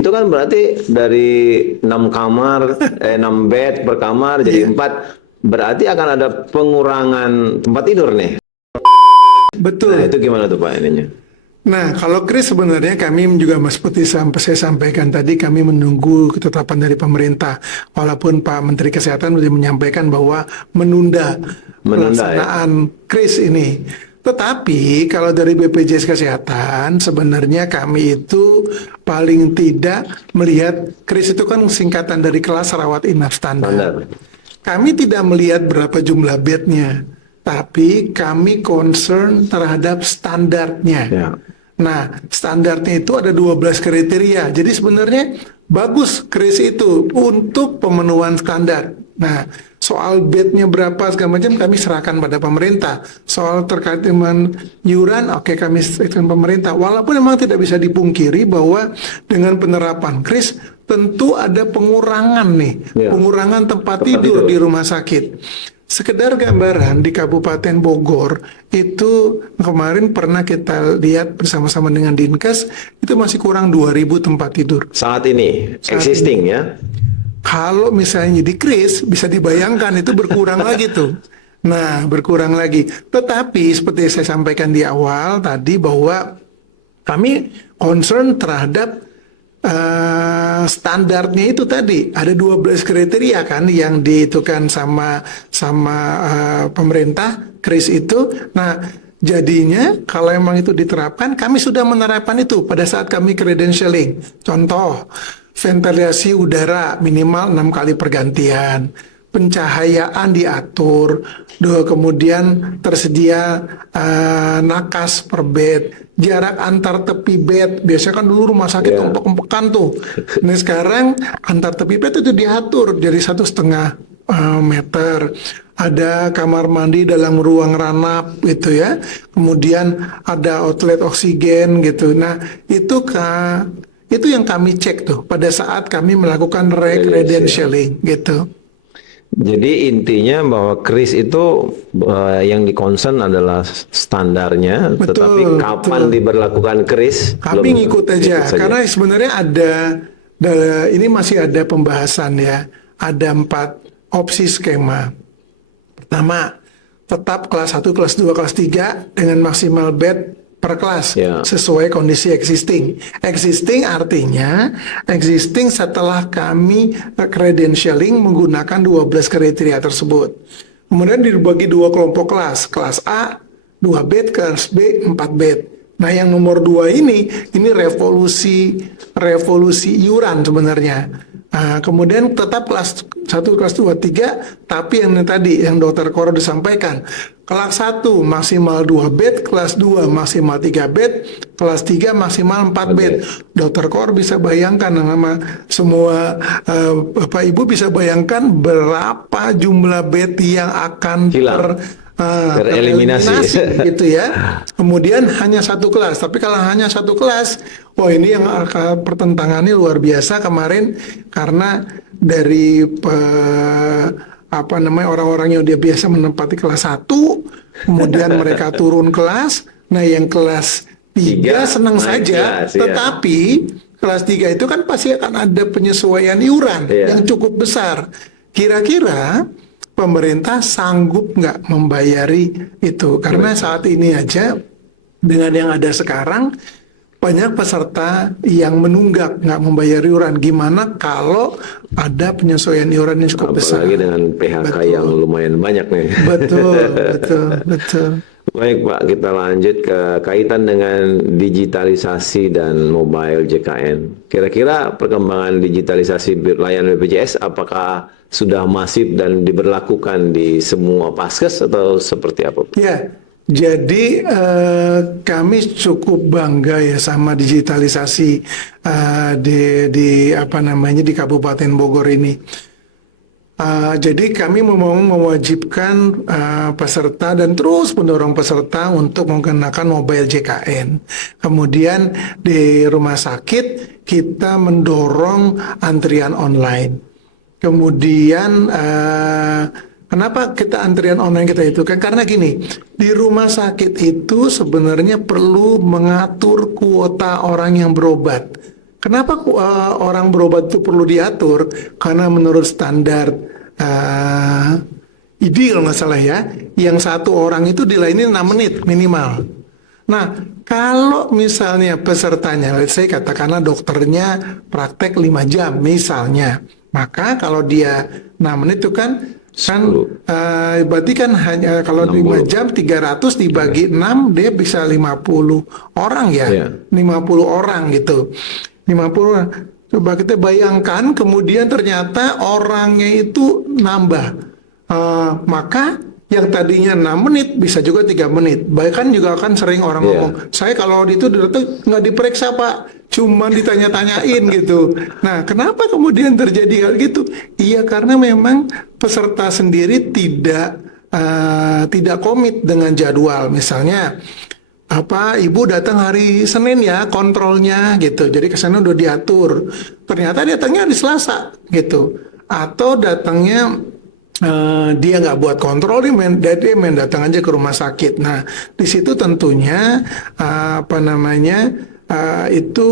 Itu kan berarti dari 6 kamar, 6 bed per kamar jadi 4. Berarti akan ada pengurangan tempat tidur nih. Nah, Betul. itu gimana tuh Pak ininya? Nah, kalau Kris sebenarnya kami juga seperti saya sampaikan tadi, kami menunggu ketetapan dari pemerintah. Walaupun Pak Menteri Kesehatan sudah menyampaikan bahwa menunda Ya. pelaksanaan Kris ini. Tetapi kalau dari BPJS Kesehatan sebenarnya kami itu paling tidak melihat Kris itu kan singkatan dari kelas rawat inap standar. Standar. Kami tidak melihat berapa jumlah bednya, tapi kami concern terhadap standarnya. Ya. Nah, standarnya itu ada 12 kriteria. Jadi sebenarnya bagus kris itu untuk pemenuhan standar. Nah, soal bednya berapa segala macam kami serahkan pada pemerintah. Soal terkait dengan iuran, oke kami serahkan pemerintah. Walaupun memang tidak bisa dipungkiri bahwa dengan penerapan kris tentu ada pengurangan nih, Ya. pengurangan tempat Tempat tidur tidur. di rumah sakit. Sekedar gambaran di Kabupaten Bogor itu kemarin pernah kita lihat bersama-sama dengan Dinkes itu masih kurang 2.000 tempat tidur. Saat ini Saat existing ya. Kalau misalnya di kris bisa dibayangkan itu berkurang lagi tuh. Nah, berkurang lagi. Tetapi seperti saya sampaikan di awal tadi bahwa kami concern terhadap standarnya itu tadi ada 12 kriteria kan yang diitukan sama pemerintah kris itu. Nah, jadinya kalau emang itu diterapkan, kami sudah menerapkan itu pada saat kami credentialing. Contoh, ventilasi udara minimal 6 kali pergantian, pencahayaan diatur, kemudian tersedia nakas per bed, jarak antar tepi bed. Biasanya kan dulu rumah sakit Ya. empuk-empukan tuh. Nah sekarang antar tepi bed itu diatur jadi 1,5 meter. Ada kamar mandi dalam ruang ranap gitu ya. Kemudian ada outlet oksigen gitu. Nah itu yang kami cek tuh pada saat kami melakukan re-credentialing gitu. Jadi intinya bahwa kris itu yang di-concern adalah standarnya, Betul, tetapi kapan betul. diberlakukan kris Kami ngikut aja, saja. karena sebenarnya ini masih ada pembahasan ya. Ada 4 opsi skema. Pertama, tetap kelas 1, kelas 2, kelas 3 dengan maksimal bed per kelas Ya. sesuai kondisi existing. Existing artinya existing setelah kami credentialing menggunakan 12 kriteria tersebut. Kemudian dibagi 2 kelompok kelas. Kelas A 2 bed, kelas B 4 bed. Nah, yang nomor 2 ini revolusi iuran sebenarnya. Nah, kemudian tetap kelas 1, kelas 2, 3, tapi yang tadi yang Dokter Koro disampaikan, kelas 1 maksimal 2 bed, kelas 2 maksimal 3 bed, kelas 3 maksimal 4 bed. Dokter Koro bisa bayangkan sama semua Bapak Ibu bisa bayangkan berapa jumlah bed yang akan Hilang. Tereliminasi. gitu ya. Kemudian hanya 1 kelas. Tapi kalau hanya 1 kelas, wah ini yang pertentangannya luar biasa kemarin karena dari orang-orang yang dia biasa menempati kelas 1, kemudian mereka turun kelas. Nah, yang kelas 3 senang naik saja, kelas, ya. tetapi kelas 3 itu kan pasti akan ada penyesuaian iuran Iya. yang cukup besar. Kira-kira pemerintah sanggup nggak membayari itu? Karena saat ini aja dengan yang ada sekarang banyak peserta yang menunggak nggak membayar iuran. Gimana kalau ada penyesuaian iuran yang cukup besar? Apalagi dengan PHK Betul. yang lumayan banyak nih. Betul, betul, betul. Baik Pak, kita lanjut ke kaitan dengan digitalisasi dan mobile JKN. Kira-kira perkembangan digitalisasi layanan BPJS apakah sudah masif dan diberlakukan di semua paskes atau seperti apa? Ya, jadi kami cukup bangga ya sama digitalisasi di Kabupaten Bogor ini. Jadi kami mau mewajibkan peserta dan terus mendorong peserta untuk menggunakan mobile JKN. Kemudian di rumah sakit kita mendorong antrian online. Kemudian kenapa kita antrian online kita itu kan karena gini, di rumah sakit itu sebenarnya perlu mengatur kuota orang yang berobat. Kenapa orang berobat itu perlu diatur? Karena menurut standar IDI kalau nggak salah ya, yang satu orang itu dilayani 6 menit minimal. Nah, kalau misalnya pesertanya, let's say katakanlah dokternya praktek 5 jam misalnya, maka kalau dia 6 menit itu kan 10. berarti kan hanya kalau 5 60. jam 300 dibagi 6 dia bisa 50 orang ya. Iya. 50 orang gitu. 50 orang. Coba kita bayangkan kemudian ternyata orangnya itu nambah. Maka yang tadinya 6 menit bisa juga 3 menit. Bahkan juga akan sering orang Iya. ngomong, saya kalau itu datang nggak diperiksa Pak, cuman ditanya-tanyain gitu. Nah, kenapa kemudian terjadi hal gitu? Iya, karena memang peserta sendiri tidak komit dengan jadwal. Misalnya, ibu datang hari Senin ya kontrolnya gitu. Jadi kesana udah diatur. Ternyata datangnya hari Selasa gitu. Atau datangnya dia nggak buat kontrol, dia main datang aja ke rumah sakit. Nah, di situ tentunya itu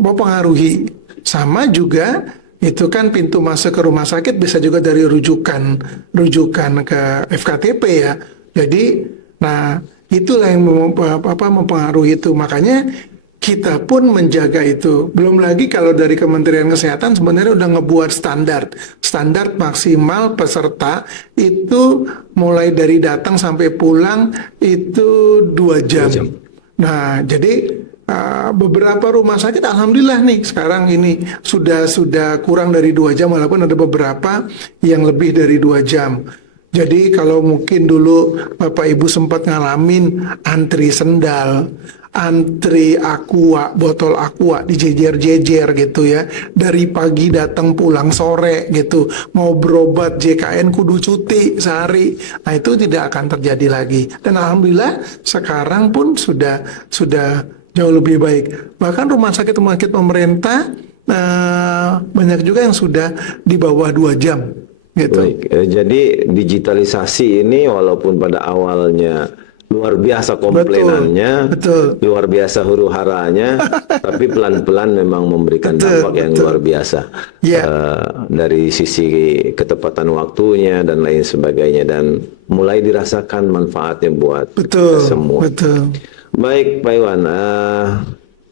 mempengaruhi. Sama juga itu kan pintu masuk ke rumah sakit bisa juga dari rujukan ke FKTP ya. Jadi, nah itulah yang mempengaruhi itu. Makanya kita pun menjaga itu. Belum lagi kalau dari Kementerian Kesehatan sebenarnya udah ngebuat standar maksimal peserta itu mulai dari datang sampai pulang itu 2 jam. 2 jam. Nah, jadi beberapa rumah sakit alhamdulillah nih sekarang ini sudah kurang dari 2 jam, walaupun ada beberapa yang lebih dari 2 jam. Jadi kalau mungkin dulu Bapak Ibu sempat ngalamin antri sendal, antri aqua, botol aqua dijejer-jejer gitu ya, dari pagi datang pulang sore gitu, mau berobat JKN kudu cuti sehari. Nah, itu tidak akan terjadi lagi. Dan alhamdulillah sekarang pun sudah jauh lebih baik. Bahkan rumah sakit pemerintah banyak juga yang sudah di bawah 2 jam gitu. Baik, jadi digitalisasi ini walaupun pada awalnya luar biasa komplainannya, Betul. luar biasa huru-haranya, tapi pelan-pelan memang memberikan dampak yang luar biasa. Ya. Dari sisi ketepatan waktunya dan lain sebagainya, dan mulai dirasakan manfaatnya buat Betul. semua. Betul. Baik, Pak Iwan,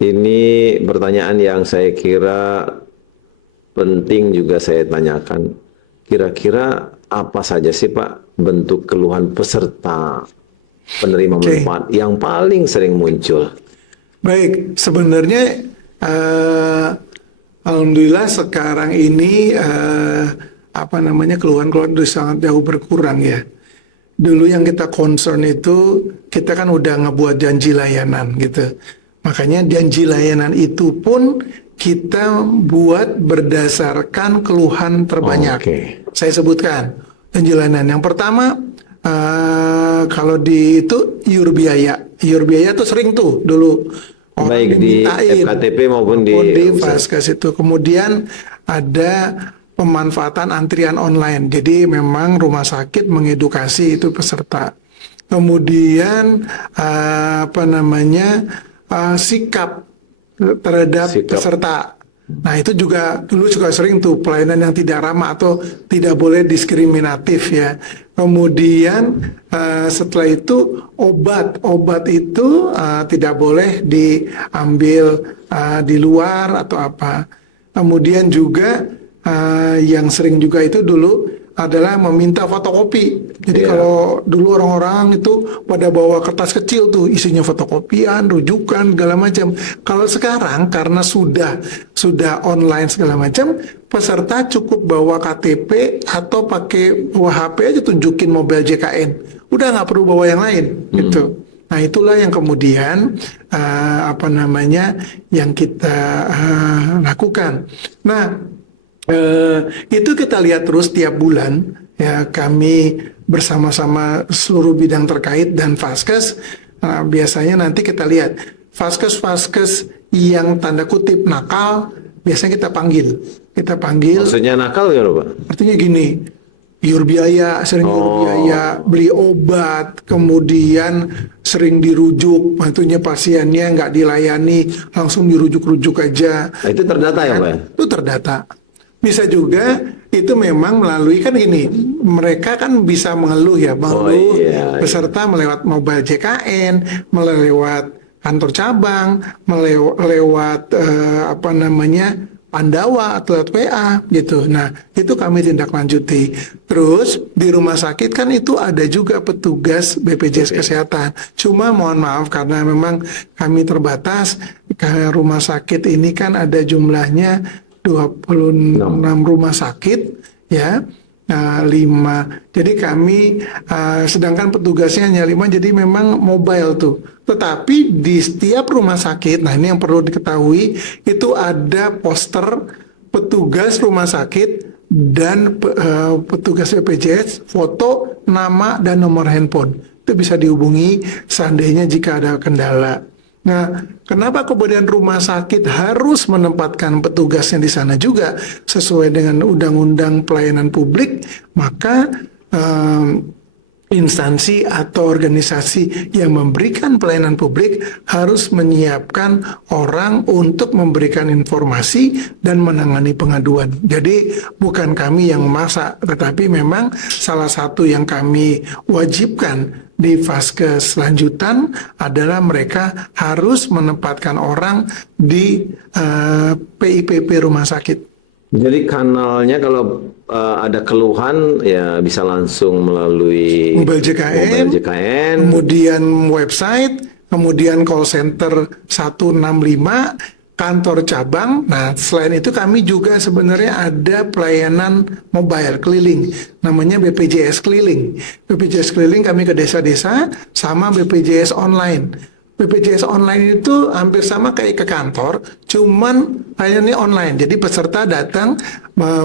ini pertanyaan yang saya kira penting juga saya tanyakan. Kira-kira apa saja sih Pak bentuk keluhan peserta penerima manfaat yang paling sering muncul? Baik, sebenarnya alhamdulillah sekarang ini keluhan-keluhan itu sangat jauh berkurang ya. Dulu yang kita concern itu kita kan udah ngebuat janji layanan gitu. Makanya janji layanan itu pun kita buat berdasarkan keluhan terbanyak. Oke. Saya sebutkan janji layanan. Yang pertama kalau di itu iur biaya tuh sering tuh dulu orang Baik di dimintain, FKTP maupun di Vaskes itu. Kemudian ada pemanfaatan antrian online. Jadi memang rumah sakit mengedukasi itu peserta. Kemudian sikap terhadap peserta. Nah, itu juga dulu juga sering tuh pelayanan yang tidak ramah atau tidak boleh diskriminatif ya. Kemudian setelah itu obat itu tidak boleh diambil di luar atau apa. Kemudian juga yang sering juga itu dulu adalah meminta fotokopi. Jadi kalau dulu orang-orang itu pada bawa kertas kecil tuh isinya fotokopian, rujukan, segala macam. Kalau sekarang karena sudah online segala macam, peserta cukup bawa KTP atau pakai HP aja tunjukin mobil JKN. Udah nggak perlu bawa yang lain gitu. Nah, itulah yang kemudian yang kita lakukan. Nah, itu kita lihat terus tiap bulan ya, kami bersama-sama seluruh bidang terkait dan Vaskes. Biasanya nanti kita lihat Vaskes yang tanda kutip nakal biasanya kita panggil. Maksudnya nakal ya Pak? Artinya gini, sering iur biaya, beli obat, kemudian sering dirujuk, tentunya pasiennya nggak dilayani, langsung dirujuk-rujuk aja. Nah, itu terdata ya Pak ya? Itu terdata. Bisa juga itu memang melalui kan ini, mereka kan bisa mengeluh ya, mengeluh iya. peserta melewat mobile JKN, melewat kantor cabang, melewat apa namanya Pandawa atau lewat WA gitu. Nah, itu kami tindak lanjuti. Terus di rumah sakit kan itu ada juga petugas BPJS Kesehatan. Cuma mohon maaf karena memang kami terbatas, karena rumah sakit ini kan ada jumlahnya 26 rumah sakit ya. 5. Jadi kami sedangkan petugasnya hanya 5, jadi memang mobile tuh. Tetapi di setiap rumah sakit, nah ini yang perlu diketahui, itu ada poster petugas rumah sakit dan petugas BPJS, foto, nama, dan nomor handphone. Itu bisa dihubungi seandainya jika ada kendala. Nah, kenapa kemudian rumah sakit harus menempatkan petugasnya di sana juga sesuai dengan Undang-Undang Pelayanan Publik? Maka instansi atau organisasi yang memberikan pelayanan publik harus menyiapkan orang untuk memberikan informasi dan menangani pengaduan. Jadi bukan kami yang memasak, tetapi memang salah satu yang kami wajibkan di Vaskes lanjutan adalah mereka harus menempatkan orang di PIPP rumah sakit. Jadi kanalnya kalau ada keluhan ya bisa langsung melalui Mobile JKN, kemudian website, kemudian call center 165, kantor cabang. Nah, selain itu kami juga sebenarnya ada pelayanan mobile keliling, namanya BPJS Keliling. BPJS Keliling kami ke desa-desa sama BPJS Online. BPJS Online itu hampir sama kayak ke kantor, cuman layanannya online. Jadi peserta datang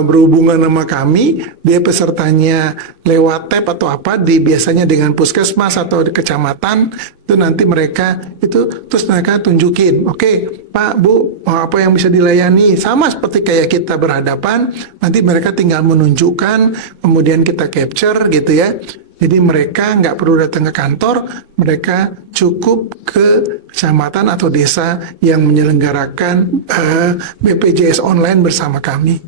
berhubungan sama kami, dia pesertanya lewat tab atau apa, biasanya dengan puskesmas atau di kecamatan, itu nanti mereka itu terus mereka tunjukin, oke, Pak, Bu, apa yang bisa dilayani, sama seperti kayak kita berhadapan, nanti mereka tinggal menunjukkan, kemudian kita capture gitu ya. Jadi mereka nggak perlu datang ke kantor, mereka cukup ke kecamatan atau desa yang menyelenggarakan BPJS online bersama kami.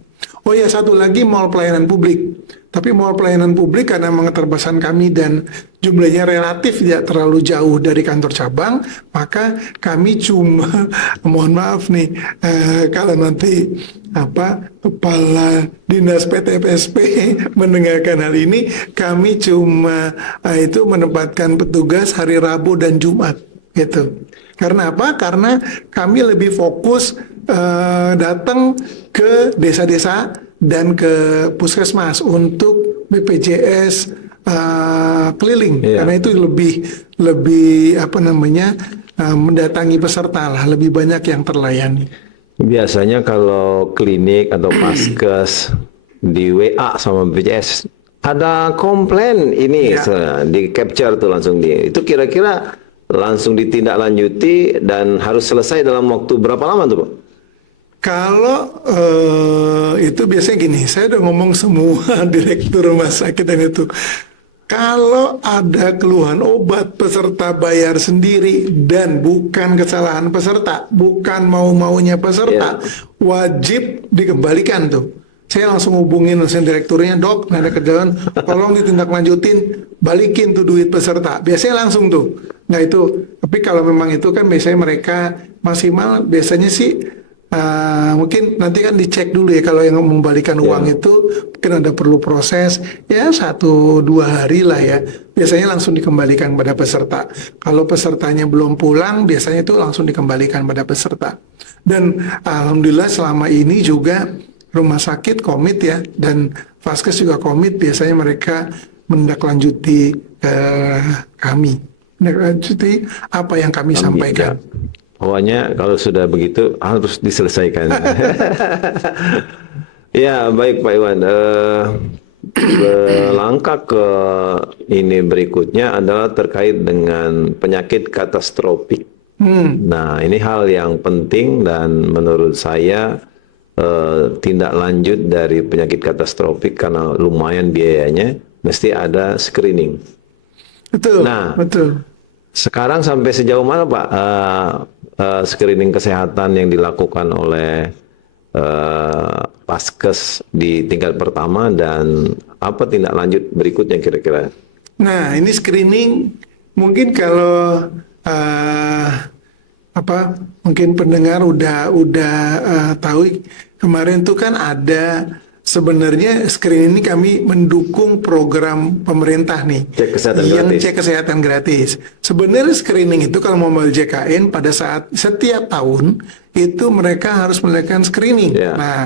Oh ya, satu lagi mall pelayanan publik. Tapi mall pelayanan publik karena memang keterbatasan kami dan jumlahnya relatif tidak terlalu jauh dari kantor cabang, maka kami cuma, mohon maaf nih, kalau nanti kepala dinas PTPSP mendengarkan hal ini, kami cuma itu menempatkan petugas hari Rabu dan Jumat gitu. Karena apa? Karena kami lebih fokus datang ke desa-desa dan ke puskesmas untuk BPJS keliling, karena itu lebih mendatangi peserta lah, lebih banyak yang terlayani. Biasanya kalau klinik atau paskes di WA sama BPJS ada komplain ini di capture tuh langsung itu kira-kira langsung ditindaklanjuti dan harus selesai dalam waktu berapa lama tuh Pak? Kalau itu biasanya gini, saya udah ngomong semua direktur rumah sakit dan itu. Kalau ada keluhan obat peserta bayar sendiri dan bukan kesalahan peserta, bukan mau-maunya peserta, wajib dikembalikan tuh. Saya langsung hubungin dosen direkturnya, dok, ada kejadian, tolong ditindaklanjutin, balikin tuh duit peserta. Biasanya langsung tuh. Nah itu, tapi kalau memang itu kan biasanya mereka maksimal, biasanya sih mungkin nanti kan dicek dulu ya kalau yang membalikan uang itu mungkin ada perlu proses ya 1-2 hari lah ya, biasanya langsung dikembalikan pada peserta. Kalau pesertanya belum pulang biasanya itu langsung dikembalikan pada peserta. Dan alhamdulillah selama ini juga rumah sakit komit ya, dan Vaskes juga komit, biasanya mereka menindaklanjuti kami, menindaklanjuti apa yang kami sampaikan. Pokoknya kalau sudah begitu harus diselesaikan. Ya, baik Pak Iwan. Langkah ke ini berikutnya adalah terkait dengan penyakit katastropik. Nah, ini hal yang penting dan menurut saya tindak lanjut dari penyakit katastropik karena lumayan biayanya, mesti ada screening. Betul, Nah, betul. sekarang sampai sejauh mana Pak screening kesehatan yang dilakukan oleh Paskes di tingkat pertama dan apa tindak lanjut berikutnya kira-kira? Nah, ini screening mungkin kalau mungkin pendengar udah tahu kemarin tuh kan ada sebenarnya screening ini kami mendukung program pemerintah nih Cek kesehatan yang gratis. cek kesehatan gratis. Sebenarnya screening itu kalau mobile JKN pada saat setiap tahun itu mereka harus melakukan screening. Ya. Nah,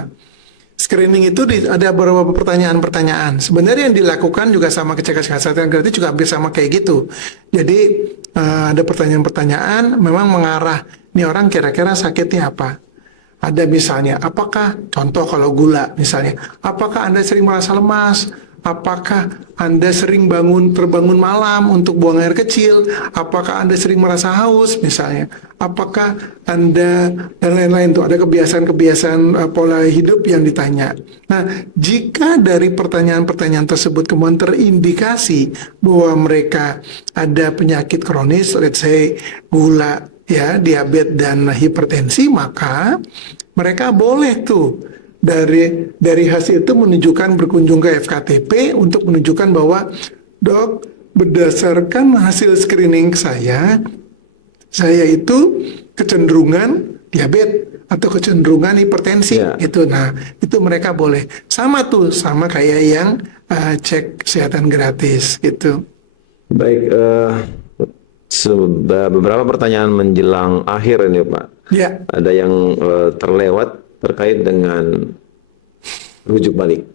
screening itu ada beberapa pertanyaan-pertanyaan. Sebenarnya yang dilakukan juga sama cek kesehatan gratis juga hampir sama kayak gitu. Jadi ada pertanyaan-pertanyaan memang mengarah ini orang kira-kira sakitnya apa. Ada misalnya, apakah contoh kalau gula misalnya, apakah Anda sering merasa lemas? Apakah Anda sering terbangun malam untuk buang air kecil? Apakah Anda sering merasa haus misalnya? Apakah Anda dan lain-lain tuh ada kebiasaan-kebiasaan pola hidup yang ditanya. Nah, jika dari pertanyaan-pertanyaan tersebut kemudian terindikasi bahwa mereka ada penyakit kronis, let's say gula, ya, diabetes dan hipertensi, maka mereka boleh tuh dari hasil itu menunjukkan berkunjung ke FKTP untuk menunjukkan bahwa dok, berdasarkan hasil screening saya itu kecenderungan diabetes atau kecenderungan hipertensi Ya. gitu. Nah, itu mereka boleh sama kayak yang cek kesehatan gratis gitu. Baik, beberapa pertanyaan menjelang akhir ini Pak. Ya. Ada yang terlewat terkait dengan rujuk balik.